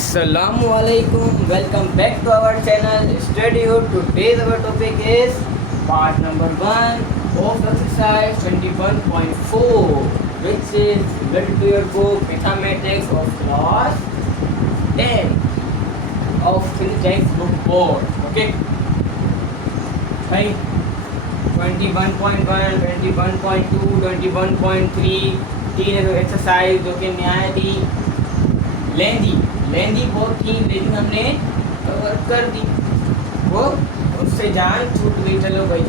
Assalamualaikum. Welcome back to our channel Study Hub. Today's our topic is part number 1 of exercise 21.4, which is related to your book Mathematics of class 10 of Physics book board. Okay. Right. 21.1, 21.2, 21.3 तीन exercise जो कि न्याय थी लेंदी बहुत थी, लेकिन हमने cover कर दी, वो उससे जान छूट गई। चलो भाई,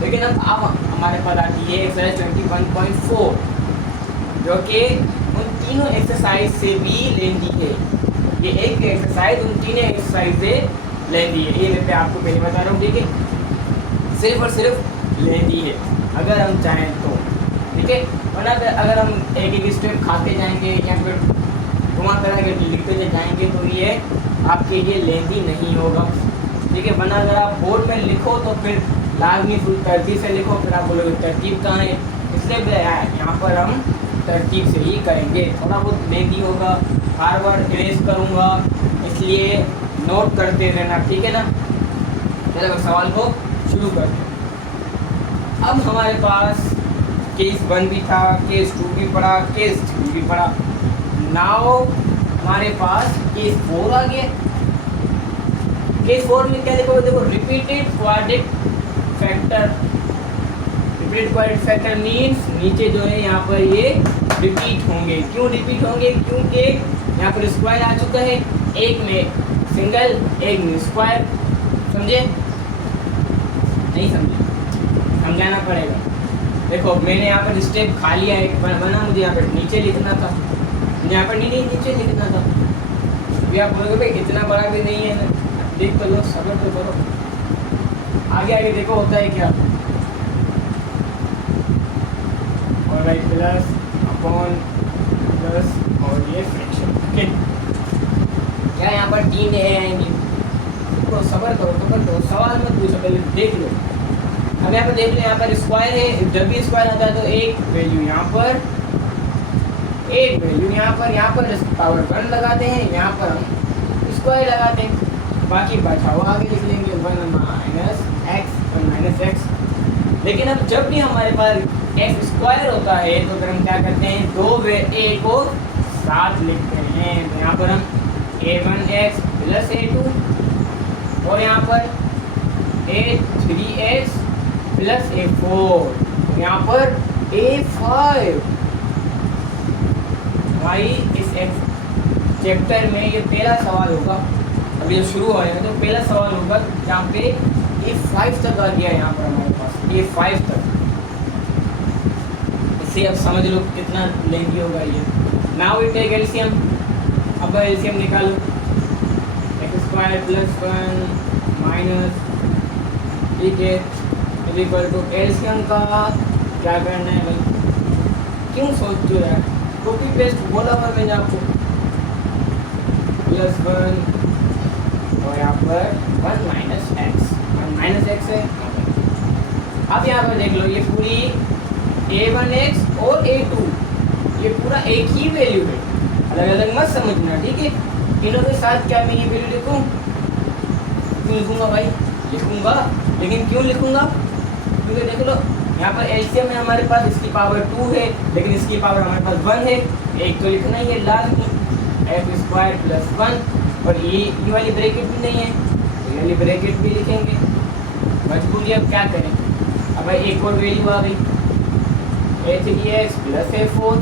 लेकिन अब हमारे पास आती है एक्सरसाइज 21.4 जो कि उन तीनों एक्सरसाइज से भी लेंदी है। ये एक एक्सरसाइज उन तीनों एक्सरसाइज से लेंदी है, ये मैं आपको पहले बता रहा हूँ। ठीक है, सिर्फ और सिर्फ लेंदी है अगर हम चाहें तो, ठीक है। वरना अगर हम एक एक स्टेप खाते जाएंगे या फिर घुमा करा के लिखते जाएंगे तो ये आपके लिए लेंदी नहीं होगा, ठीक है। वरना अगर आप बोर्ड में लिखो तो फिर लाजमी फुल तरतीब से लिखो, फिर आप बोलोगे तरतीब कहाँ है, इसलिए यहाँ पर हम तरतीब से ही करेंगे। थोड़ा बहुत लेंदी होगा, बार बार इरेज करूँगा, इसलिए नोट करते रहना, ठीक है ना। चलो सवाल को शुरू करते हैं। अब हमारे पास केस 1 भी था, केस 2 भी पढ़ा, केस 3 भी पढ़ा। नाउ हमारे पास केस 4 आ गया। केस 4 में क्या देखो repeated quadratic factor. Repeated quadratic factor means नीचे जो है यहाँ पर ये रिपीट होंगे। क्यों रिपीट होंगे? क्योंकि यहाँ पर स्क्वायर आ चुका है, एक में सिंगल एक में स्क्वायर। समझे? नहीं समझे? समझाना पड़ेगा। देखो मैंने यहाँ पर स्टेप खा लिया है, बना मुझे यहाँ पर नीचे लिखना था, यहाँ पर नहीं नीचे लिखना था। अभी आप बोलोगे भाई इतना बड़ा भी नहीं है ना, देख तो लो, सब्र तो करो। आगे आगे देखो होता है क्या, और भाई प्लस अपॉन प्लस और ये फ्रैक्शन, ओके। क्या यहाँ पर 3 आएंगे? तो सब्र करो, सवाल मत पूछो, पहले देख लो। अब यहाँ पर देख लो, यहाँ पर स्क्वायर है, जब भी स्क्वायर आता है तो एक वैल्यू यहाँ पर, एक वैल्यू यहाँ पर पावर 1 लगाते हैं, यहाँ पर हम स्क्वायर लगाते हैं, बाकी बचा हुआ आगे लिख लेंगे 1 माइनस एक्स। लेकिन अब जब भी हमारे पास एक्स स्क्वायर होता है तो फिर हम क्या करते हैं, दो ए को साथ लिखते हैं। तो यहाँ पर हम a1x प्लस a2 और यहाँ पर a3x प्लस a4, यहाँ पर a5। भाई इस चैप्टर में ये पहला सवाल होगा, अभी जो शुरू हो रहा है तो पहला सवाल होगा जहाँ पे a5 तक आ गया, यहाँ पर हमारे पास a5 तक। इससे अब समझ लो कितना लेंदी होगा ये। Now we take LCM. अब एलसीएम निकालो, x² प्लस 1 माइनस, ठीक है, इक्वल टू एलसीएम का क्या करना है भाई, क्यों सोच जो रहा है, कॉपी पेस्ट बोला हुआ मैंने आपको, प्लस 1 और यहाँ पर 1 माइनस एक्स है। अब यहाँ पर देख लो, ये पूरी a1x और a2 ये पूरा एक ही वैल्यू है, अलग अलग मत समझना, ठीक है। तीनों के साथ क्या मैं ये वैल्यू लिखूँ? क्यों लिखूँगा भाई? लिखूँगा, लेकिन क्यों लिखूँगा? क्योंकि देख लो यहाँ पर एलसीएम में हमारे पास इसकी पावर 2 है, लेकिन इसकी पावर हमारे पास 1 है, एक तो लिखना ही है लाजमी, x² प्लस 1, और ये वाली ब्रैकेट भी नहीं है तो ये वाली ब्रैकेट भी लिखेंगे, मजबूरी। अब क्या करें? अब भाई एक और वैल्यू आ गई, a3x plus a4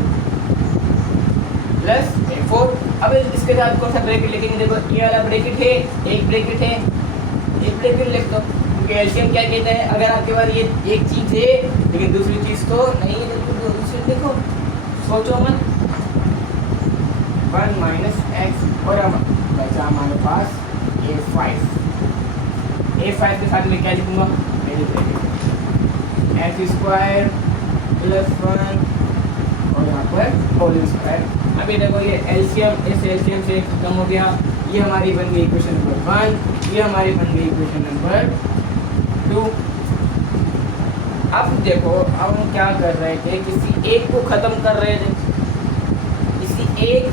plus a4। अब इसके साथ कौन सा ब्रैकेट लिखेंगे? देखो ये वाला ब्रैकेट है, एक ब्रैकेट है, एक ब्रैकेट लिख दो, क्योंकि एलसीएम क्या कहता है, अगर आपके पास ये एक चीज़ है लेकिन दूसरी चीज़ तो नहीं है, तो दूसरी देखो, सोचो मत। 1 माइनस एक्स और अब बचा हमारे पास a5 के साथ में क्या लिखूँगा? x² प्लस 1 और यहाँ पर होल स्क्वायर। अभी देखो ये एलसीएम इस एलसीएम से खत्म हो गया, ये हमारी बन गई इक्वेशन नंबर 1, ये हमारी बन गई इक्वेशन नंबर 2। अब देखो, अब हम क्या कर रहे थे, किसी एक को ख़त्म कर रहे थे, किसी एक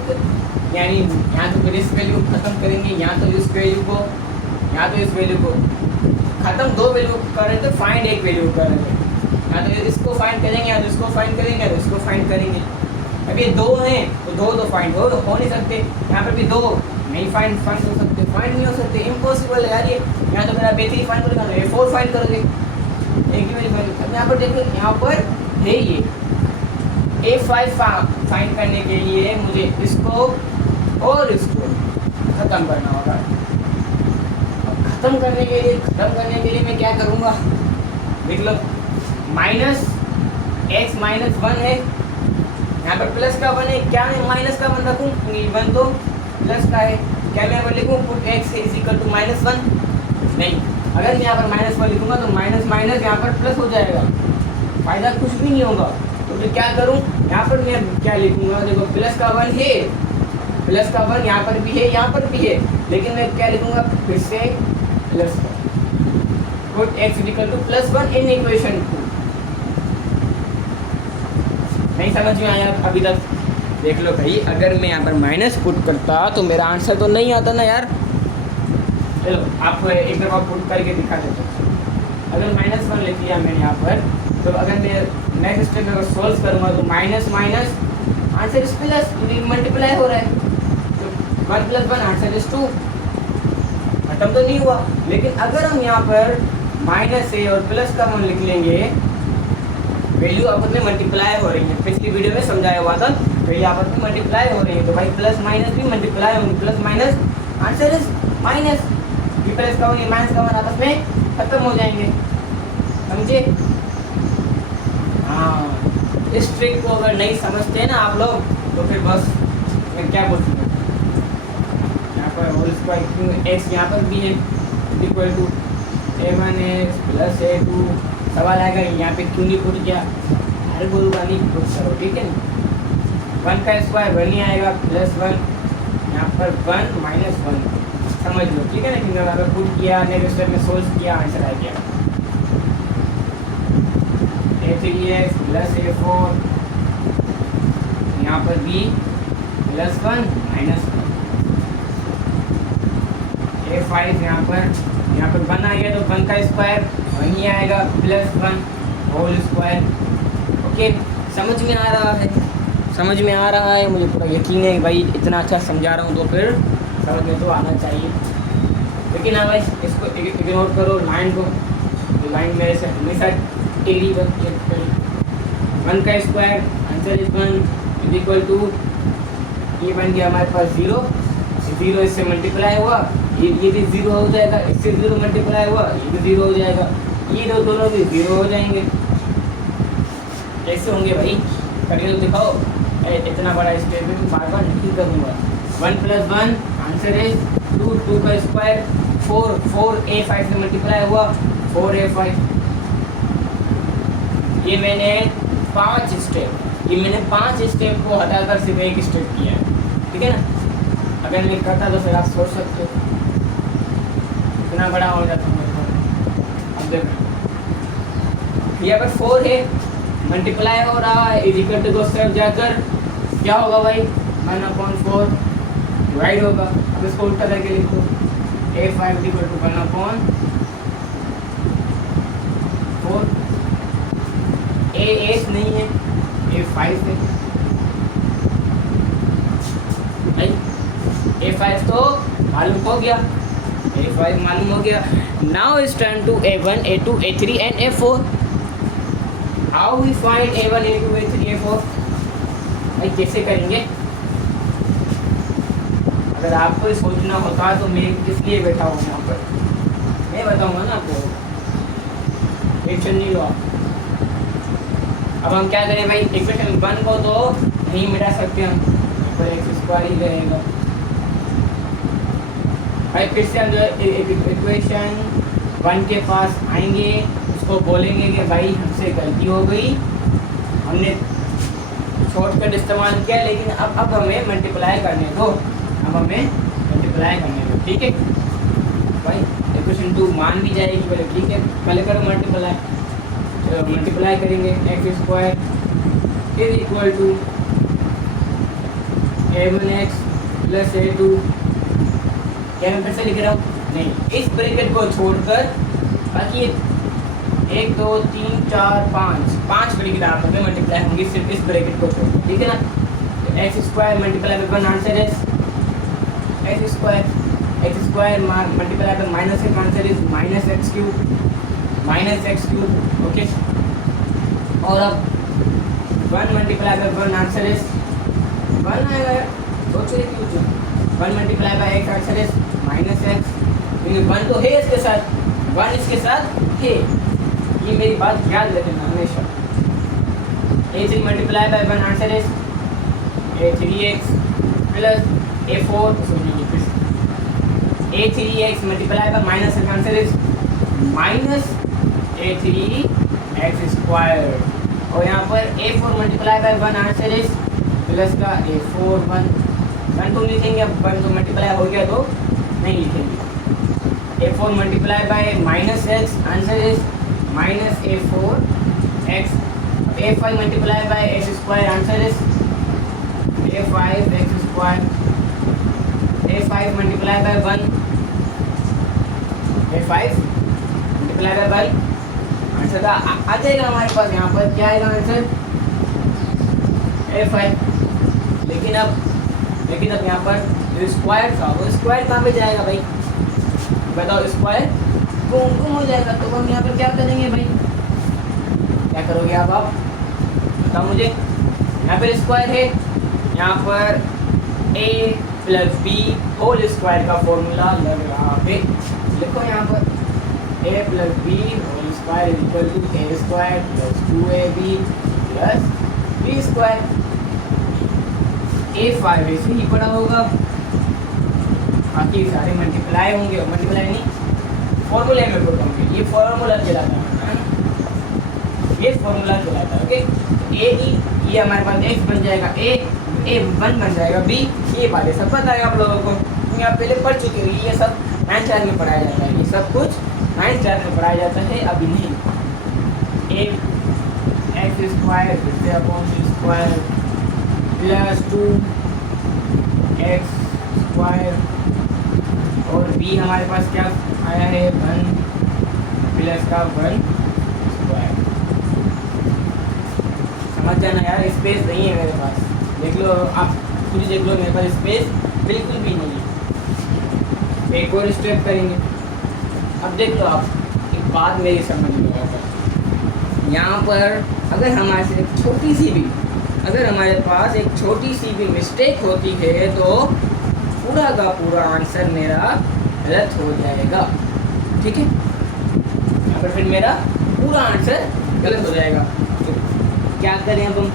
यानी यहाँ तो फिर इस वैल्यू को खत्म करेंगे, यहाँ तो इस वैल्यू को, यहाँ तो इस वैल्यू को खत्म, दो वैल्यू कर रहे थे, फाइंड एक वैल्यू कर रहे थे। यहाँ तो इसको फाइंड करेंगे, यहाँ तो इसको फाइंड करेंगे, तो इसको फाइंड करेंगे। अब ये दो हैं तो दो तो फाइंड हो नहीं सकते, यहाँ पर भी दो नहीं फाइंड हो सकते, फाइंड नहीं हो सकते, इम्पॉसिबल है यार ये। यहाँ तो मेरा A3 फाइंड करेगा तो A4 फाइंड करोगे, एक ही वैल्यू फाइंड। अब यहाँ पर देखो, यहाँ पर है ये A5 फाइंड करने के लिए मुझे इसको और इसको ख़त्म करना होगा। अब ख़त्म करने के लिए मैं क्या करूँगा, देख लो, माइनस x माइनस 1 है, यहाँ पर प्लस का 1 है, क्या मैं माइनस का 1 रखूँ, 1 तो प्लस का है, क्या मैं यहाँ पर लिखूँ put x is equal to -1? नहीं, अगर मैं यहाँ पर -1 लिखूँगा तो माइनस माइनस यहाँ पर प्लस हो जाएगा, फ़ायदा कुछ भी नहीं होगा। तो फिर क्या करूँ, यहाँ पर मैं क्या लिखूँगा, देखो प्लस का 1 है, प्लस का 1 यहाँ पर भी है, यहाँ पर भी है, लेकिन मैं क्या लिखूँगा फिर से प्लस का, put x is equal to +1 in equation 2। नहीं समझ में आया अभी तक? देख लो भाई, अगर मैं यहाँ पर माइनस पुट करता तो मेरा आंसर तो नहीं आता ना यार। चलो आपको एक दफ़ा पुट करके दिखा देता हूँ। अगर -1 लिख लिया मैंने यहाँ पर, तो अगर मैं नेक्स्ट स्टेप में अगर सोल्व करूँगा तो minus minus answer is plus, multiply हो रहा है, तो 1 + 1 आंसर इज 2, खत्म तो नहीं हुआ। लेकिन अगर हम यहाँ पर माइनस है और प्लस का 1 लिख लेंगे, वैल्यू आपस में मल्टीप्लाई हो रही है, पिछली वीडियो में समझाया हुआ था, तो ये आपस में मल्टीप्लाई हो रही है, तो भाई प्लस माइनस भी मल्टीप्लाई होंगे, plus minus answer is minus, ये प्लस का 1 माइनस का 1 आपस में खत्म हो जाएंगे, समझे? हाँ, इस ट्रिक को अगर नहीं समझते हैं ना आप लोग, तो फिर बस मैं क्या बोल सकता हूँ, यहाँ पर होल स्क्वायर x यहाँ पर भी है equal to a1 plus a2, सवाल आएगा यहाँ पे क्यों नहीं पुट किया, अरे बोलूँगा नहीं पुट करो, ठीक है ना। 1 का स्क्वायर 1 ही आएगा, +1 यहाँ पर 1 - 1 समझ लो, ठीक है ना। क्योंकि अगर पुट किया, नेक्स्ट स्टेप में सोल्व किया, आंसर आ गया a3x + a4, यहाँ पर भी +1 - 1, a5 यहाँ पर 1 आ गया, तो 1 का स्क्वायर वहीं आएगा, +1 होल स्क्वायर। ओके, समझ में आ रहा है? समझ में आ रहा है, मुझे पूरा यकीन है भाई, इतना अच्छा समझा रहा हूँ तो फिर समझ में तो आना चाहिए। लेकिन हाँ भाई, इसको इग्नोर करो लाइन को, तो लाइन मेरे से हमेशा टेढ़ी बनती है। 1 का square answer is 1 is equal to, ये बन गया हमारे पास 0, 0 इससे मल्टीप्लाई हुआ, ये भी 0 हो जाएगा, इससे 0 मल्टीप्लाई हुआ, ये भी 0 हो जाएगा, ये दोनों भी 0 हो जाएंगे। कैसे होंगे भाई, करके तो दिखाओ। इतना बड़ा स्टेप है, बार बार नहीं करूँगा। 1 + 1 आंसर है 2, 2 का स्क्वायर 4, 4 a5 से मल्टीप्लाई हुआ, 4a5। ये मैंने 5 स्टेप को हटाकर सिर्फ एक स्टेप किया है, ठीक है ना। अगर मैं करता तो फिर आप सोच सकते हो इतना बड़ा हो जाता है। अब देखो यहाँ पर 4 है, मल्टीप्लाई हो रहा है, इज इक्वल टू 2 स्टेप जाकर क्या होगा भाई, 1/4 डिवाइड होगा। अब इसको उल्टा करके लिखो, a5 इक्वल टू 1/4, a8 नहीं है, a5 है भाई, a5 तो मालूम हो गया, a5 मालूम हो गया। Now it's turn to a1, a2, a3 and a4। How we find a1, a2, a3, a4? भाई कैसे करेंगे? अगर आपको सोचना होता तो मैं किस लिए बैठा हूँ यहाँ पर, मैं बताऊँगा ना आपको, टेंशन नहीं लो आप। अब हम क्या करें भाई, इक्वेशन 1 को तो नहीं मिटा सकते हम, पर x² ही रहेगा भाई। फिर से हम जो इक्वेशन 1 के पास आएंगे, उसको बोलेंगे कि भाई हमसे गलती हो गई, हमने शॉर्टकट इस्तेमाल किया, लेकिन अब हमें मल्टीप्लाई करने दो, ठीक है भाई। इक्वेशन 2 मान भी जाएगी पहले, ठीक है, पहले करो मल्टीप्लाई। चलो मल्टीप्लाई करेंगे, x² is equal to a1x plus A2। क्या मैं फिर से लिख रहा हूँ? नहीं, इस ब्रैकेट को छोड़कर बाकी 1 2 3 4 5 ब्रैकेट आप होंगे मल्टीप्लाई होंगी सिर्फ इस ब्रैकेट को छोड़कर, ठीक है ना। तो x square multiply by 1 answer is x square multiply by minus x answer is minus x cube, okay. और अब 1 मल्टीप्लाई बाय 1 आंसर इज 1 आएगा यार, सोचो क्यों 1 multiply by x answer is minus x, क्योंकि 1 तो है इसके साथ, 1 इसके साथ है, ये मेरी बात याद रखना हमेशा। A3 multiply by 1 answer is A3x plus A4, A3x multiply by minus x answer is minus A3x square, और यहाँ पर A4 multiply by 1 answer is plus का A4 1 तो लिखेंगे, अब 1 तो मल्टीप्लाई हो गया तो नहीं लिखेंगे। A4 multiply by minus x answer is minus A4x। A5 multiply by x square answer is A5x square. A5 multiply by 1 A5 multiply by 1 answer का आ जाएगा हमारे पास, यहाँ पर क्या आएगा आंसर A5। लेकिन अब यहाँ पर जो स्क्वायर था वो स्क्वायर कहाँ पे जाएगा भाई, बताओ? स्क्वायर गुम हो जाएगा, तो हम यहाँ पर क्या करेंगे भाई, क्या करोगे आप बताओ मुझे? यहाँ पर स्क्वायर है, यहाँ पर a plus b whole square का फॉर्मूला लग रहा है, लिखो यहाँ पर a plus b whole square is equal to a square plus 2ab plus b square. A5 ऐसे ही पड़ा होगा, बाकी सारे मल्टीप्लाई होंगे, और मल्टीप्लाई नहीं फॉर्मूले में पुट होंगे, ये फॉर्मूला चलाता है ना, ये फॉर्मूला चलाता है, ओके। ये हमारे पास x बन जाएगा, A1 बन जाएगा, B, ये बातें सब पता है आप लोगों को, क्योंकि आप पहले पढ़ चुके हो, ये सब 9th क्लास में पढ़ाया जाता है, ये सब कुछ 9th क्लास में पढ़ाया जाता है, अभी नहीं। x स्क्वायर फिर से upon b square plus 2x square, और b हमारे पास क्या आया है 1 प्लस का 1 स्क्वायर। समझ जाना यार, स्पेस नहीं है मेरे पास, देख लो आप खुद देख लो, मेरे पास स्पेस बिल्कुल भी नहीं है। एक और स्टेप करेंगे, अब देख लो आप, एक बात मेरी समझ में आता है, यहाँ पर अगर हमारे से अगर हमारे पास एक छोटी सी भी मिस्टेक होती है तो पूरा का पूरा आंसर मेरा गलत हो जाएगा, ठीक है। यहाँ पर फिर मेरा पूरा आंसर गलत हो जाएगा, तो क्या करें अब हम?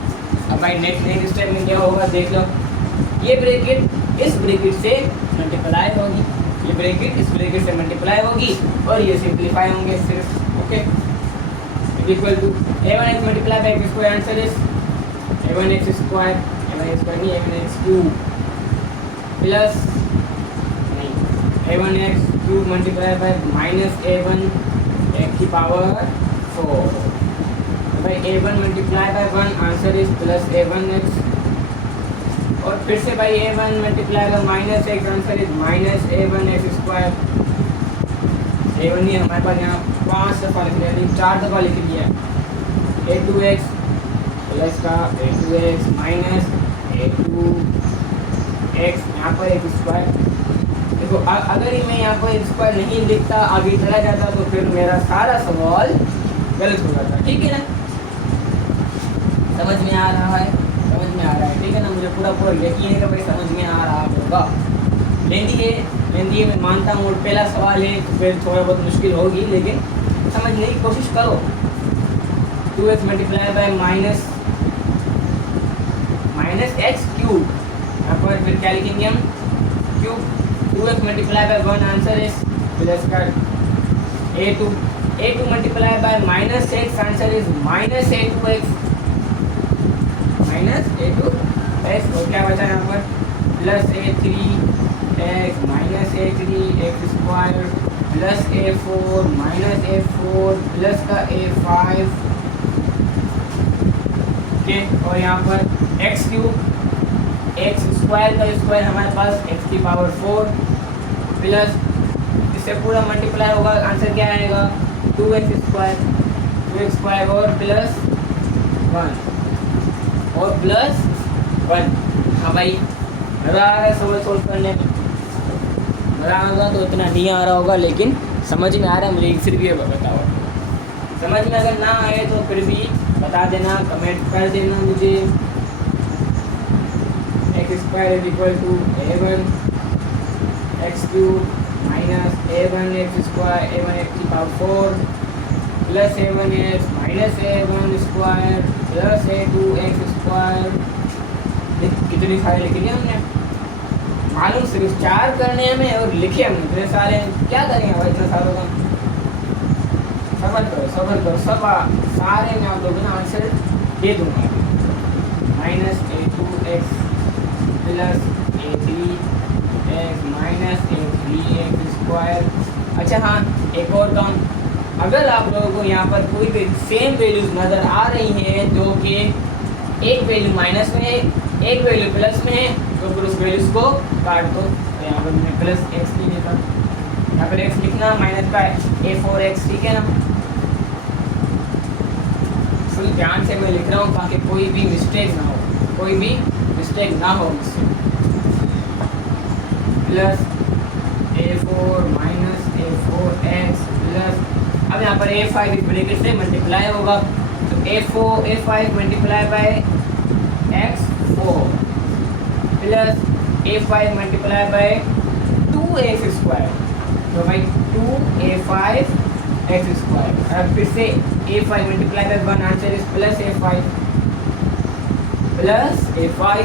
अब भाई नेक्स्ट स्टेप में क्या होगा देख लो, ये ब्रैकेट इस ब्रैकेट से मल्टीप्लाई होगी, ये ब्रैकेट इस ब्रैकेट से मल्टीप्लाई होगी, और ये सिंप्लीफाई होंगे सिर्फ, okay. Equal to a1x multiply by x square answer is a1x square, a1x square नहीं a1x क्यूब प्लस नहीं a1x cube multiply by minus a1 x की पावर 4, भाई a1 multiply by 1 answer is plus a1x, और फिर से भाई a1 multiply by minus x answer is minus a1x square. a1 नहीं हमारे पास यहाँ 5 दफ़ा लिख लिया, 4 दफ़ा लिख लिया है, a2x प्लस का a2x माइनस a2x, यहाँ पर एक स्क्वायर। देखो अगर मैं यहाँ पर स्क्वायर नहीं लिखता, आगे चला जाता, तो फिर मेरा सारा सवाल गलत हो जाता, ठीक है ना। समझ में आ रहा है? समझ में आ रहा है, ठीक है ना। मुझे पूरा यकीन है कि भाई समझ में आ रहा होगा। लेंदी है मैं मानता हूँ, और पहला सवाल है तो फिर थोड़ा बहुत मुश्किल होगी, लेकिन समझने की कोशिश करो। 2x multiply by minus x cube, यहाँ पर फिर क्या लिखेंगे हम cube. 2x multiply by 1 answer is plus का a2 multiply by minus x answer is minus a2x और क्या बचा यहाँ पर plus a3x minus a3x square plus a4 minus a4 plus का a5, ओके। और यहाँ पर x क्यूब x स्क्वायर का स्क्वायर हमारे पास एक्स की पावर 4 प्लस इससे पूरा मल्टीप्लाई होगा, आंसर क्या आएगा 2x स्क्वायर और प्लस 1 और प्लस 1। हाँ भाई मज़ा आ रहा है समझ सोल्व करने में, मज़ा होगा तो इतना नहीं आ रहा होगा, लेकिन समझ में आ रहा है मुझे, फिर भी बताओ। समझ में अगर ना आए तो फिर भी बता देना, कमेंट कर देना मुझे। X square is equal to a1 X cube minus a1 X square a1 X की power 4 plus a1 X minus a1 square plus a2 X square. कितनी सारे लिख लिए हमने, मालूम सिर्फ 4 करने में और लिखे हमने इतने सारे, क्या करेंगे भाई इतने सारों का। सबर करो सब सारे मैं आप लोगों को आंसर दे दूंगा। Minus a2 x plus a3 x minus a3 x square. अच्छा हाँ, एक और काम, अगर आप लोगों को यहाँ पर कोई भी सेम वैल्यूज नज़र आ रही हैं जो कि एक वैल्यू माइनस में है एक वैल्यू प्लस में है, तो फिर उस वैल्यूज को काट दो। तो यहाँ पर मैंने प्लस एक्स नहीं लिखा, यहाँ पर एक्स लिखना, माइनस का a4x, ठीक है ना। फुल ध्यान से मैं लिख रहा हूँ ताकि कोई भी मिस्टेक ना हो, कोई भी मिस्टेक ना हो मुझसे। Plus a4 minus a4x plus, अब यहाँ पर a5 इस ब्रैकेट से मल्टीप्लाई होगा, तो a5 multiply by x4 plus a5 multiply by 2x square, तो भाई 2a5 एक्स स्क्वायर। अब फिर से a5 multiply by 1, answer is plus a5 plus a5।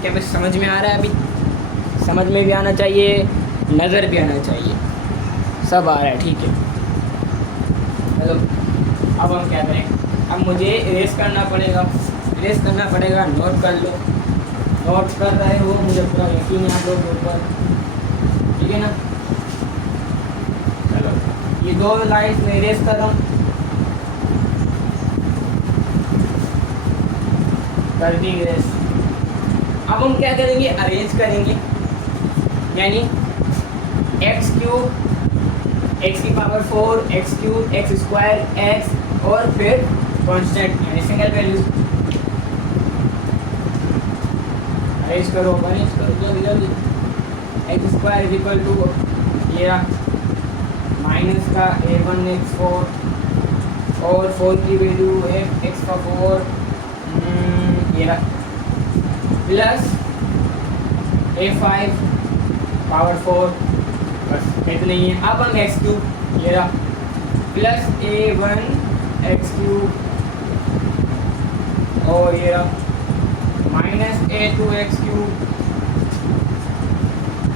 क्या बस समझ में आ रहा है? अभी समझ में भी आना चाहिए, नज़र भी आना चाहिए, सब आ रहा है, ठीक है। चलो अब हम क्या करें, अब मुझे इरेज करना पड़ेगा, इरेज करना पड़ेगा। नोट कर लो, नोट कर रहे हो, मुझे पूरा यकीन है आप लोगों के ऊपर, ठीक है ना। चलो ये 2 लाइन्स में इरेज कर रहा हूँ, कर दी इरेज। अब हम क्या करेंगे, अरेंज करेंगे, यानी एक्स क्यूब एक्स की power 4 x cube x square x और फिर कांस्टेंट यानी सिंगल वैल्यूज। अरेंज करो जल्दी जल्दी। X square is equal to ये माइनस का a1 x4 और 4 की वैल्यू x का 4 ये प्लस a5 पावर 4, बस इतना ही है। अब हम एक्स क्यूब ये रहा प्लस a1 एक्स क्यूब और ये रहा माइनस a2 एक्स क्यूब,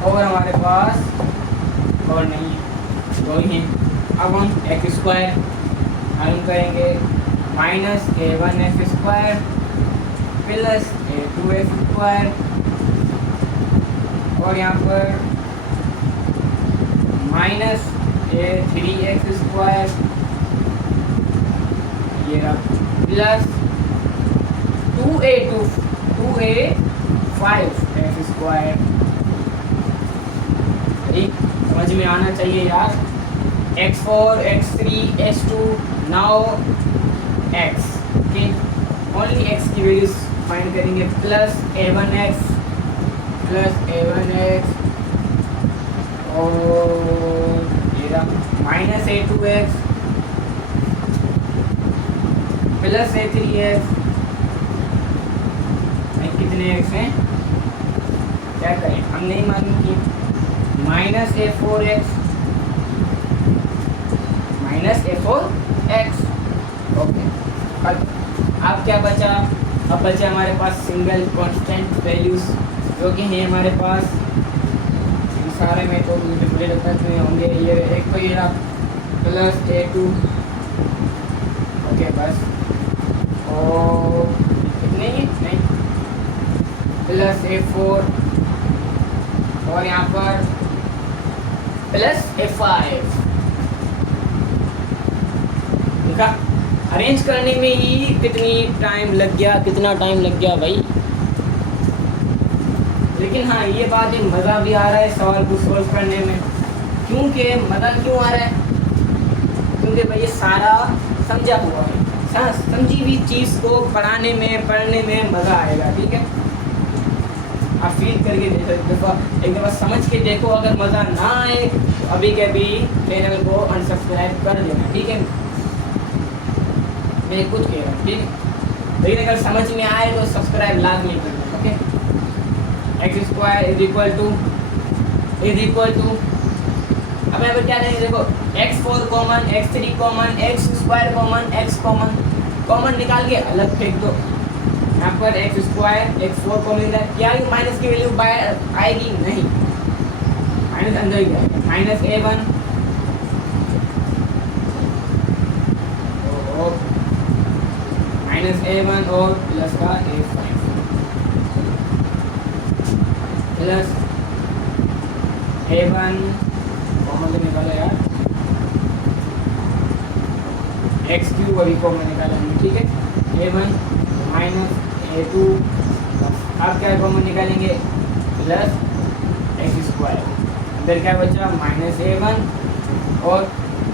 और हमारे पास और नहीं है, दो ही हैं। अब हम एक्स स्क्वायर हल करेंगे, minus a1 X square plus a2 X square, और यहाँ पर माइनस a3 एक्स स्क्वायर ये रहा प्लस 2a5 एक्स स्क्वायर। समझ में आना चाहिए यार। x4 x3 x2 now x, okay, only x की वैल्यूज फाइंड करेंगे, प्लस a1x और ये रहा माइनस a2x प्लस a3x। कितने x हैं, क्या करें, हम नहीं मालूम कि माइनस a4x ओके। अब क्या बचा, अब बचा हमारे पास सिंगल कांस्टेंट वैल्यूज जो कि हैं हमारे पास सारे में, तो मुझे लगता है होंगे ये एक तो ये रहा प्लस a2 ओके बस, और कितने ही नहीं प्लस a4 और यहाँ पर प्लस a5। इनका अरेंज करने में ही कितना टाइम लग गया भाई। लेकिन हाँ ये बात है, मज़ा भी आ रहा है सवाल को सॉल्व करने में। क्योंकि मज़ा क्यों आ रहा है? क्योंकि भाई ये सारा समझा हुआ है, समझी हुई चीज़ को पढ़ाने में पढ़ने में मज़ा आएगा। ठीक है, आप फील करके देखो, एक दफ़ा समझ के देखो। अगर मज़ा ना आए तो अभी के अभी चैनल को अनसब्सक्राइब कर देना। ठीक है, मैं कुछ कह रहा हूँ, ठीक है, लेकिन अगर समझ में आए तो सब्सक्राइब लाजमी करना। Okay, x square is equal to अब यहाँ पर क्या करेंगे, देखो x4 common, x3 common, x square common, x common निकाल के अलग फेंक दो। यहाँ पर एक्स स्क्वायर x4 कॉमन निकाल, क्या माइनस की वैल्यू बाहर आएगी? नहीं, माइनस अंदर ही जाएगा। माइनस a1 और प्लस का a5 प्लस a1 कॉमन तो निकाला यार, एक्स क्यूब अभी कॉमन निकाला हमने। ठीक है, a1 माइनस a2, अब क्या कॉमन निकालेंगे? प्लस एक्स स्क्वायर, अंदर क्या बचा? माइनस a1 और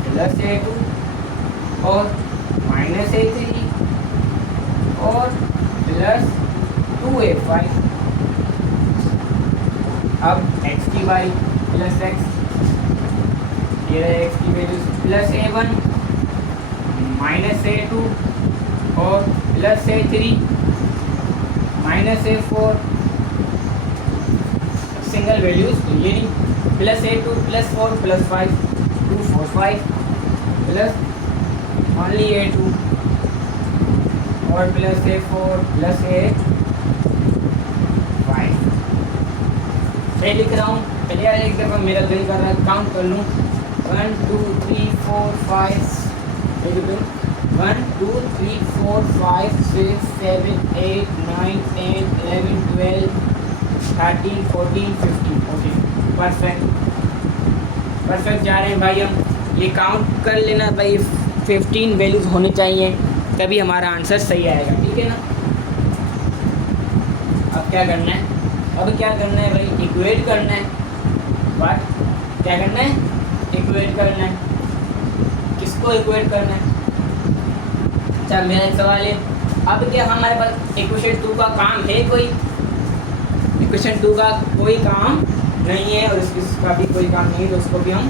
प्लस a2 और माइनस a3 और प्लस 2a5। अब x की बारी, प्लस x, ये रहे x की value, plus a1 minus a2 और plus a3 minus a4, single values तो ये नहीं, plus a2 plus 4 plus 5, 2 4 5 plus only a2 और प्लस a4 प्लस a5। सही लिख रहा हूँ? चलिए यार एक दफ़ा मेरा दिल कर रहा है काउंट कर लूँ। 1 2 3 4 5 1 2 3 4 5 6 7 8 9 10 11 12 13 14 15 ओके, परफेक्ट जा रहे हैं भाई हम। ये काउंट कर लेना भाई, 15 वैल्यूज़ होने चाहिए, तभी हमारा आंसर सही आएगा। ठीक है ना? अब क्या करना है? भाई इक्वेट करना है। बट क्या करना है? इक्वेट करना है। किसको इक्वेट करना है? अच्छा, मेरा एक सवाल है, अब क्या हमारे पास इक्वेशन 2 का काम है कोई? इक्वेशन 2 का कोई काम नहीं है और इसका भी कोई काम नहीं है, तो उसको भी हम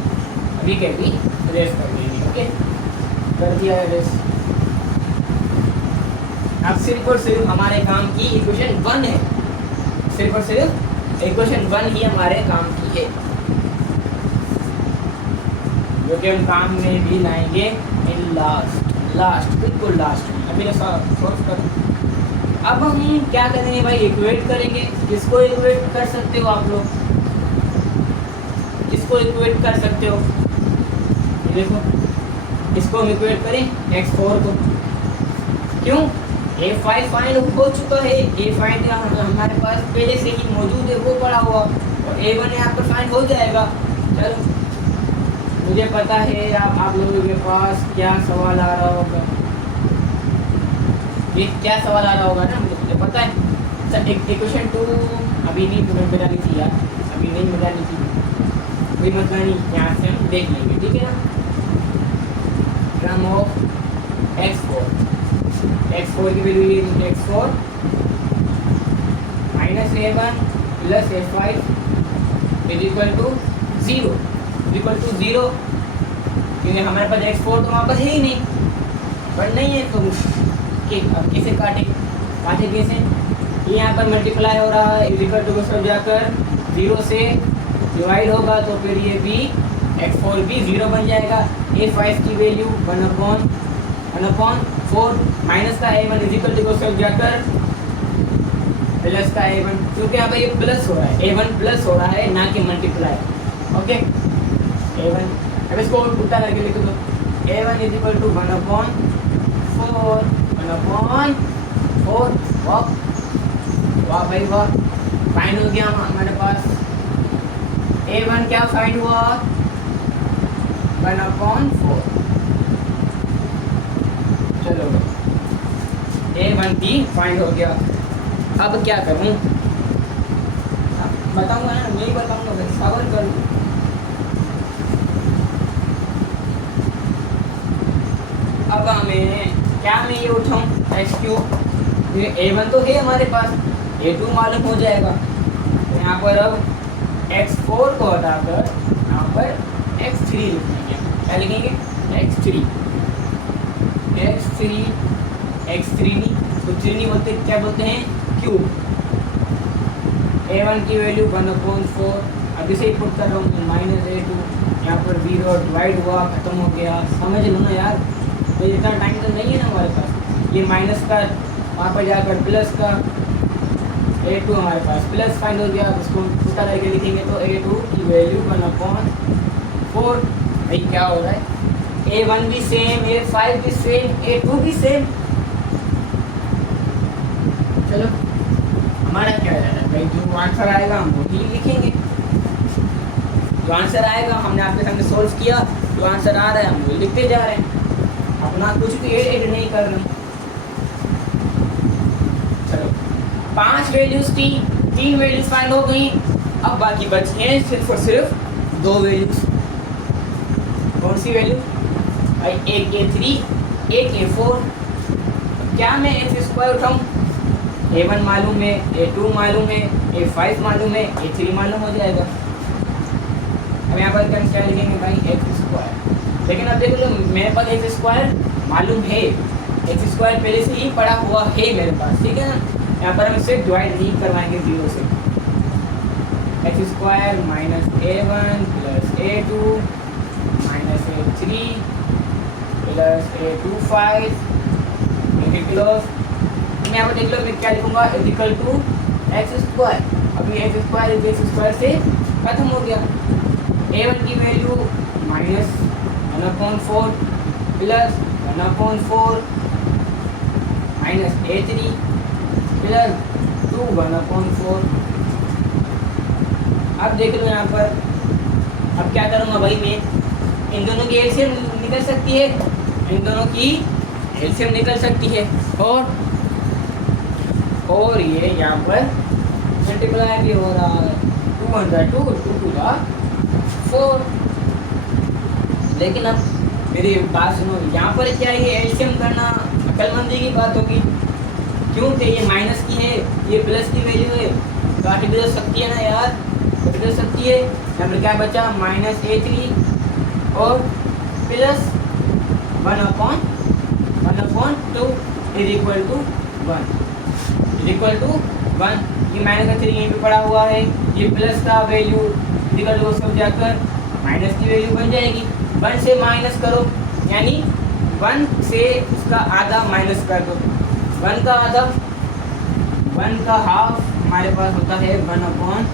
अभी के अभी रेस कर देंगे। ओके, कर दिया है रेस। अब सिर्फ और सिर्फ हमारे काम की इक्वेशन 1 है, सिर्फ और सिर्फ इक्वेशन 1 ही हमारे काम की है, जो कि हम काम में भी लाएंगे इन लास्ट बिल्कुल लास्ट में। अभी सोच कर अब हम क्या करेंगे भाई? इक्वेट करेंगे। किसको इक्वेट कर सकते हो आप लोग? किसको इक्वेट कर सकते हो? ये देखो, इसको हम इक्वेट करें x4 को। क्यों? a5 फाइंड हो चुका है, a5 हमारे पास पहले से ही मौजूद है, वो पड़ा हुआ, और a1 यहाँ पर फाइंड हो जाएगा। चलो, मुझे पता है आप लोगों के पास क्या सवाल आ रहा होगा, ये क्या सवाल आ रहा होगा ना, मुझे पता है। अच्छा, इक्वेशन 2 अभी नहीं तुम्हें मिलानी थी यार, अभी नहीं मिलानी थी, कोई मसला नहीं, यहाँ से हम देख लेंगे। ठीक है ना? क्रम ऑफ x4 की value x4 minus a1 plus a5 is equal to 0, क्योंकि हमारे पास x4 तो हमारे पास है ही नहीं, पर नहीं है तो अब कैसे काटे कैसे? ये यहाँ पर मल्टीप्लाई हो रहा है, इज इक्वल टू को सब जाकर 0 से डिवाइड होगा, तो फिर ये भी x4 भी 0 बन जाएगा। a5 की वैल्यू 1/4 माइनस का a1 इज इक्वल टू को सब जाकर प्लस का a1, क्योंकि यहाँ पर ये प्लस हो रहा है, a1 प्लस हो रहा है ना कि मल्टीप्लाई। ओके, a1 अब इसको उल्टा करके लिख दो, a1 इज इक्वल टू 1/4 वाह भाई वाह, फाइंड हो गया हमारे पास। a1 क्या फाइंड हुआ? 1/4। चलो, a1 भी फाइंड हो गया। अब क्या करूं? बताऊंगा ना, मैं ही बताऊंगा भाई, सबर कर लो। अब हमें क्या, मैं ये उठाऊं एक्स क्यूब, ये ए वन तो है हमारे पास, ए टू मालूम हो जाएगा, तो यहाँ पर अब एक्स फोर को हटाकर यहाँ पर एक्स थ्री लिखेंगे। क्या लिखेंगे? X three. X three, x three तो थ्री नहीं बोलते, क्या बोलते हैं? क्यूब। ए वन की वैल्यू 1/4, अब इसे ही पुट कर रहा हूँ, माइनस ए टू, यहाँ पर जीरो डिवाइड हुआ, खत्म हो गया। समझ लो ना यार, तो इतना टाइम तो नहीं है ना हमारे पास। ये माइनस का वहाँ पर जाकर प्लस का, ए टू हमारे पास प्लस फाइंड हो गया, उसको उल्टा करके लिखेंगे तो ए टू की वैल्यू 1/4। भाई क्या हो रहा है? ए वन भी सेम, ए फाइव भी सेम, ए टू भी सेम। चलो हमारा क्या है भाई, जो आंसर आएगा हम वही लिखेंगे। जो आंसर आएगा, हमने आपके सामने सोल्व किया, जो आंसर आ रहा है हम वही लिखते जा रहे हैं, अपना कुछ भी एड नहीं कर रहे। चलो 5 वैल्यूज थी, 3 वैल्यूज फाइंड हो गई, अब बाकी बची हैं सिर्फ और सिर्फ 2 वैल्यूज। कौन सी वैल्यू भाई? एक ए थ्री, एक ए फोर। क्या मैं एक्स स्क्वायर उठाऊँ? ए वन मालूम है, ए टू मालूम है, ए फाइव मालूम है, ए थ्री मालूम हो जाएगा। अब यहाँ पर क्या लिखेंगे भाई? X square. लेकिन अब देख लो, मेरे पास एक्स स्क्वायर मालूम है, एक्स स्क्वायर पहले से ही पड़ा हुआ है मेरे पास, ठीक है ना। यहाँ पर हम इसे डिवाइड नहीं करवाएंगे जीरो से। X square minus a one plus a two minus a three plus a two five, मैं यहाँ पर देख लो, मैं क्या लिखूंगा? Equal to x square. अभी एक्स स्क्वायर से खत्म हो गया। ए वन की value minus 1/4 plus 1/4 minus a three plus 2 1/4। अब देख लो यहाँ पर, अब क्या करूँगा भाई? मैं इन दोनों की एलसीएम निकल सकती है, इन दोनों की एलसीएम निकल सकती है, और ये यहाँ पर मल्टीप्लाई भी हो रहा है, 2 2 4। लेकिन अब मेरी बात सुनो, यहाँ पर क्या ये एलसीएम करना अक्लमंदी की बात होगी, क्योंकि ये माइनस की है, ये प्लस की वैल्यू है, तो आगे भी हो सकती है ना यार, बदल सकती है। यहाँ पर क्या बचा? माइनस ए थ्री और प्लस 1/2 इज इक्वल टू 1। ये माइनस का 3 यहीं पे पड़ा हुआ है, ये प्लस का वैल्यू इक्वल टू सब जाकर माइनस की वैल्यू बन जाएगी। 1 से माइनस करो, यानी 1 से उसका आधा माइनस कर दो। 1 का आधा, 1 का हाफ हमारे पास होता है 1/2।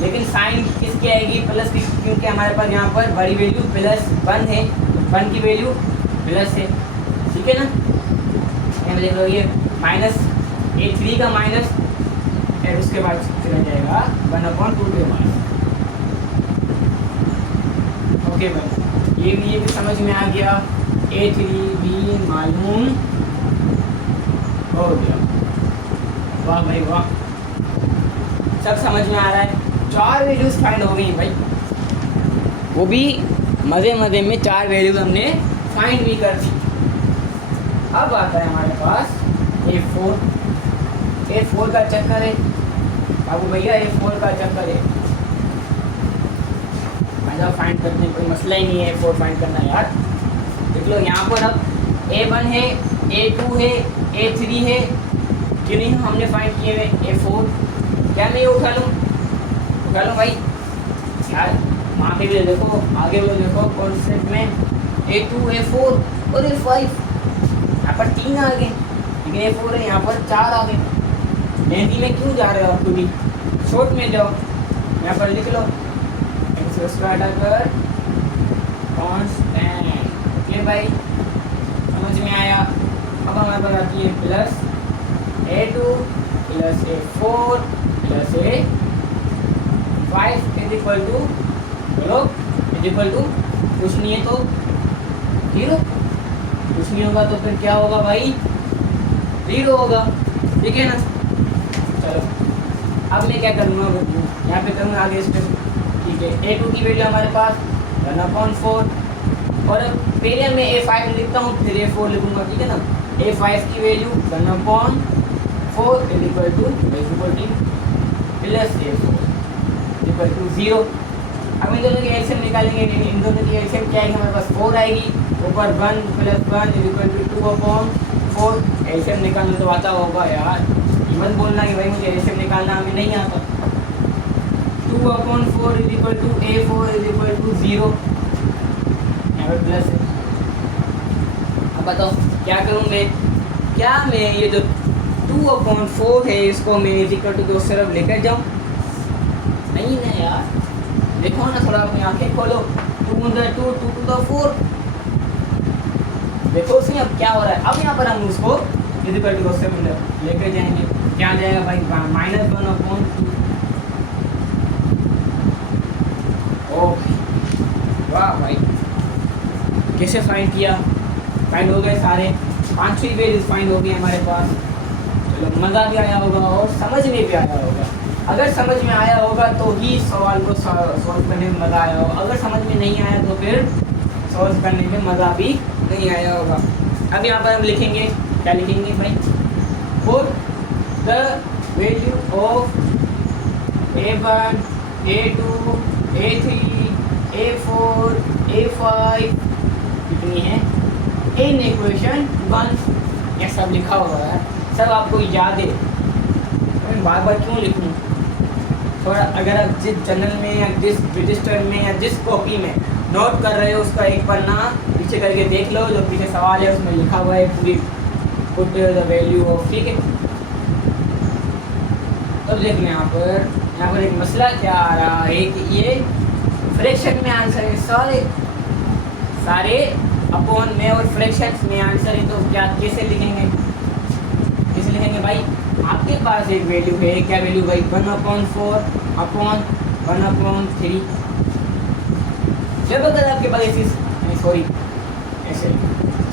लेकिन साइन किसकी आएगी? प्लस की, क्योंकि हमारे पास यहाँ पर बड़ी वैल्यू प्लस 1 है, 1 की वैल्यू प्लस है, ठीक है ना। यहाँ देख लो, ये माइनस ए थ्री का माइनस, फिर उसके बाद चला जाएगा 1/2 के माइनस। ओके भाई, ये भी समझ में आ गया, ए थ्री भी मालूम हो गया। वाह भाई वाह, सब समझ में आ रहा है। 4 वैल्यूज फाइंड हो गई भाई, वो भी मज़े में 4 वैल्यूज हमने फाइंड भी कर दी। अब आता है हमारे पास A4 का चक्कर है। अब भैया A4 का चक्कर है, मतलब फाइंड करने में कोई मसला ही नहीं है A4 फाइंड करना यार। देख लो यहाँ पर अब A1 है, A2 है, A3 है, क्यों नहीं हमने फाइंड किए हुए A4। क्या मैं ये उठा लूँ भाई यार, वहाँ पे भी देखो, आगे भी देखो कॉन्सेप्ट में A2 A4 और A5, यहाँ पर 3 आ गए, लेकिन A4 है, यहाँ पर 4 आ गए। मेहंदी में क्यों जा रहे हो आप? भी शॉर्ट में जाओ, यहाँ पर लिख लो एक्स स्क्वायर हटाकर कांस्टेंट। ये भाई समझ में आया। अब हमारे पास आती है plus A2 plus A4 plus A5 is equal to, बोलो इज इक्वल टू, कुछ नहीं है तो 0, कुछ नहीं होगा तो फिर क्या होगा भाई? 0 होगा, ठीक है ना। चलो अब मैं क्या करूँगा, यहाँ पे करूँगा आगे स्टेप। ठीक है, A2 की वैल्यू हमारे पास 1/4, और पहले मैं A5 लिखता हूँ फिर A4 लिखूँगा, ठीक है ना। A5 की वैल्यू 1/4 is equal to plus A4 equal to 0। अब इन दोनों की एलसीएम निकालेंगे, इन दोनों की एलसीएम क्या आएगी हमारे पास 4 आएगी, ऊपर 1 + 1 इज इक्वल टू 2/4। एलसीएम निकालना तो आता होगा यार, मत बोलना कि भाई मुझे एलसीएम निकालना हमें नहीं आता। 2/4 is equal to A4 is equal to 0, यहाँ पर प्लस है। अब बताओ क्या करूँ मैं, क्या मैं ये जो 2/4 है इसको मैं इज इक्वल टू 2 तरफ लेकर जाऊँ? नहीं ना यार, देखो ना थोड़ा अपनी आंखें खोलो। 2 × 2 2 to the 4, देखो उसमें अब क्या हो रहा है। अब यहाँ पर हम उसको इज इक्वल टू 2 से लेकर जाएंगे, क्या आ जाएगा भाई -1/2। ओके वाह भाई, कैसे फाइंड किया? फाइंड हो गए सारे 5-6 वैल्यूज फाइंड हो गए हमारे पास। चलो मज़ा भी आया होगा और समझ में भी आया होगा। अगर समझ में आया होगा तो ही सवाल को सॉल्व करने में मज़ा आया होगा, अगर समझ में नहीं आया तो फिर सॉल्व करने में मज़ा भी नहीं आया होगा। अब यहाँ पर हम लिखेंगे, क्या लिखेंगे भाई, put the value of A1 A2 A3 A4 A5 कितनी है इन इक्वेशन 1। ये सब लिखा हुआ है, सब आपको याद है, मैं बार बार क्यों लिखूँ। थोड़ा अगर आप जिस जर्नल में या जिस रजिस्टर में या जिस कॉपी में नोट कर रहे हो उसका एक पन्ना पीछे करके देख लो, जो पीछे सवाल है उसमें लिखा हुआ है पूरी पुट द वैल्यू ऑफ, ठीक है। अब देखना यहाँ पर एक मसला क्या आ रहा है कि ये फ्रैक्शन में आंसर है, सारे अपॉन में और फ्रैक्शन में आंसर है, तो क्या कैसे लिखेंगे भाई। आपके पास एक वैल्यू है, क्या वैल्यू भाई 1/4 अपॉन 1/3। जब अगर आपके पास ऐसे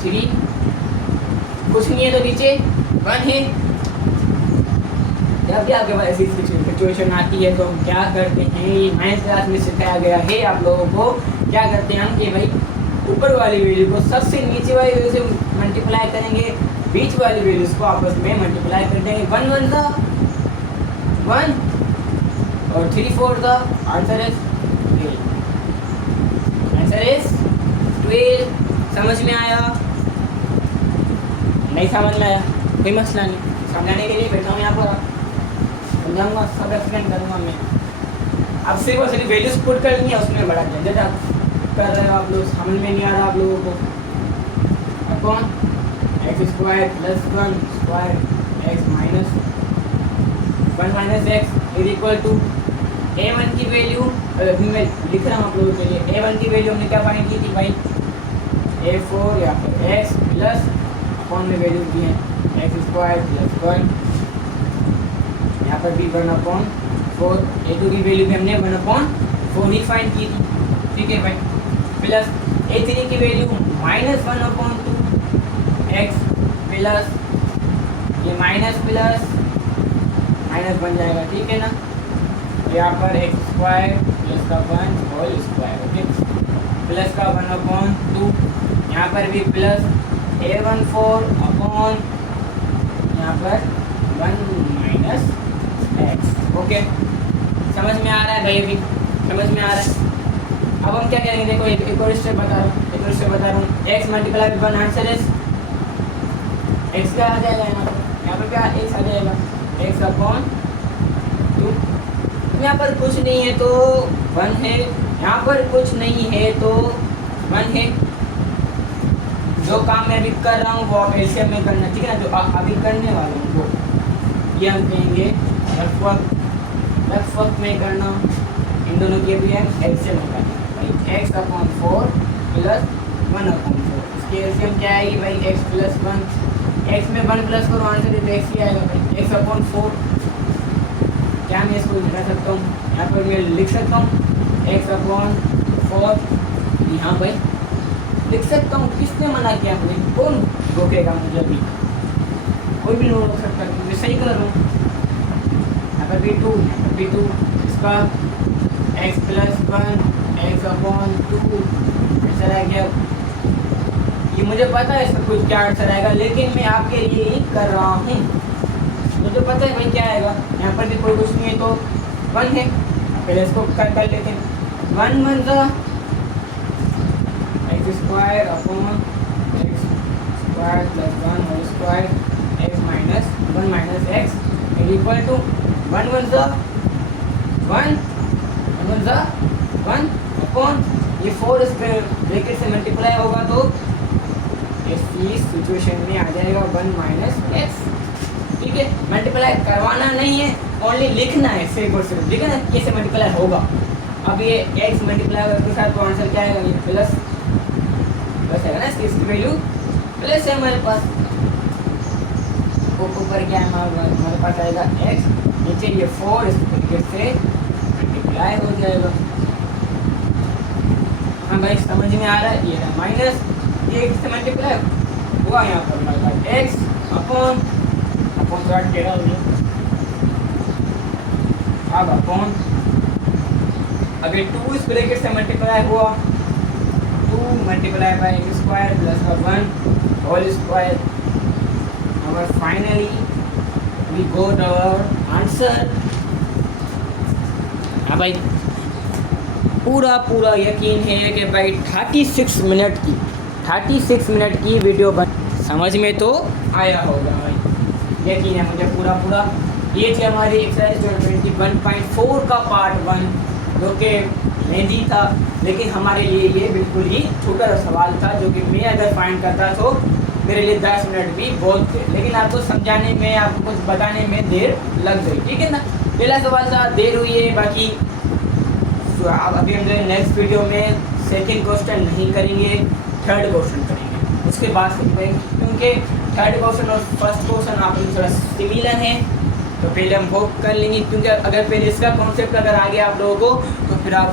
3 कुछ नहीं है तो नीचे 1 है, जब भी आपके पास ऐसी सिचुएशन आती है तो हम क्या करते हैं, ये मैथ्स क्लास में सिखाया गया है आप लोगों को। क्या करते हैं हम कि भाई ऊपर वाली वैल्यू को सबसे नीचे वाली वैल्यू से मल्टीप्लाई करेंगे, बीच वाली वैल्यूज को आपस में मल्टीप्लाई कर देंगे। 1 1 द 1 और 3 4 द आंसर इज 12। समझ में आया? नहीं समझ में आया कोई मसला नहीं, समझाने के लिए बैठा हूँ यहाँ पर, समझाऊंगा, सब एक्सप्लेन करूँगा मैं। अब सिर्फ और सिर्फ वैल्यूज पुट करनी है, उसमें बड़ा झंझट आप कर रहे हो, आप लोग समझ में नहीं आ रहा आप लोगों को। Upon x² + 1² x -1 - x is equal to A1 की वैल्यू, अभी मैं लिख रहा हूँ आप लोगों के लिए। A1 की वैल्यू हमने क्या फाइंड की थी भाई, A4 या फिर x प्लस अपॉन में वैल्यू दी है x² + 1, यहाँ पर भी 1/4। A2 की वैल्यू भी हमने 1/4 ही फाइंड की थी, ठीक है भाई। प्लस A3 की वैल्यू -1/2 x प्लस ये माइनस प्लस माइनस बन जाएगा, ठीक है ना। यहाँ पर x² + 1 whole square, okay, plus का 1/2, यहाँ पर भी प्लस A14 अपॉन यहाँ पर 1 - x, ओके। समझ में आ रहा है भाई, अभी समझ में आ रहा है। अब हम क्या करेंगे, देखो एक और स्टेप बता रहा हूँ, x × 1 आंसर इज x क्या आ जाएगा, यहाँ पर क्या x आ जाएगा, x/2। यहाँ पर कुछ नहीं है तो 1 है, यहाँ पर कुछ नहीं है तो 1 है। जो काम मैं अभी कर रहा हूँ वो आप एलसीएम में करना, ठीक है ना। जो अभी करने वाला हूँ वो ये हम कहेंगे रफ वर्क में करना, इन दोनों की अभी हम एलसीएम में करना भाई। x/4 + 1/4, इसकी एलसीएम क्या आएगी भाई, x + 1, x में 1 प्लस करो आंसर तो x ही आएगा भाई, x/4। क्या मैं इसको लिखा सकता हूँ, यहाँ पर मैं लिख सकता हूँ x/4, यहाँ भाई लिख सकता हूँ। किसने मना किया मुझे, कौन रोकेगा मुझे? अभी कोई भी नहीं रोक सकता, मैं सही कर रहा हूँ। अभी टू इसका x प्लस 1 x/2 आंसर आ गया। ये मुझे पता है इसका कुछ क्या आंसर आएगा, लेकिन मैं आपके लिए ही कर रहा हूँ। मुझे पता है भाई क्या आएगा, यहाँ पर भी कोई कुछ नहीं है तो 1 है। पहले इसको कर लेते हैं। 1 1 ज़ा x² upon x² plus 1 whole square x minus 1 minus x equal to 1 1 ज़ा 1 1 ज़ा 1 अपॉन ये 4 इसके ब्रैकेट से मल्टीप्लाई होगा तो इस सिचुएशन में आ जाएगा 1 माइनस x। ठीक है, मल्टीप्लाई करवाना नहीं है, ओनली लिखना है, सिर्फ और सिर्फ लिखना है कैसे मल्टीप्लाई होगा। अब ये x मल्टीप्लाई के साथ तो आंसर क्या आएगा, ये प्लस है ना, इसकी वैल्यू प्लस है हमारे पास। ऊपर क्या है हमारे पास आएगा x, नीचे ये 4 इस तरीके से मल्टीप्लाई हो जाएगा। हाँ भाई समझ में आ रहा है, ये है माइनस ये x से मल्टीप्लाई हुआ, यहाँ पर हमारे पास x अपॉन थोड़ा टेढ़ा हो गया, अब अपॉन अगर 2 इस ब्रैकेट से मल्टीप्लाई हुआ 2 multiply by x² plus 1 whole square. और finally we got our answer. हाँ भाई पूरा यकीन है कि भाई 36 मिनट की वीडियो समझ में तो आया होगा भाई, यकीन है मुझे पूरा। ये थी हमारी एक्सरसाइज 21.4 का पार्ट 1 जो कि मेहंदी था, लेकिन हमारे लिए ये बिल्कुल ही छोटा सा सवाल था जो कि मैं अगर फाइंड करता तो मेरे लिए 10 मिनट भी बहुत थे, लेकिन आपको समझाने में आपको कुछ बताने में देर लग गई। ठीक है ना, पहला सवाल था, देर हुई है। बाकी तो अभी हम जो नेक्स्ट वीडियो में सेकंड क्वेश्चन नहीं करेंगे, थर्ड क्वेश्चन करेंगे उसके बाद से, क्योंकि थर्ड क्वेश्चन और फर्स्ट क्वेश्चन आप थोड़ा सिमिलर हैं तो पहले हम वो कर लेंगे, क्योंकि अगर पहले इसका कॉन्सेप्ट अगर आ गया आप लोगों को तो फिर आप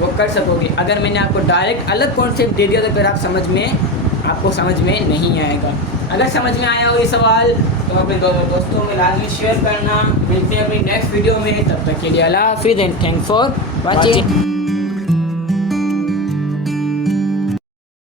वो कर सकोगे। अगर मैंने आपको डायरेक्ट अलग कॉन्सेप्ट दे दिया तो फिर आपको समझ में नहीं आएगा। अगर समझ में आया हो ये सवाल तो अपने दोस्तों में लाजमी शेयर करना। मिलते हैं अपनी नेक्स्ट वीडियो में, तब तक के लिए अल्लाह हाफिज़ एंड थैंक्स फॉर वॉचिंग।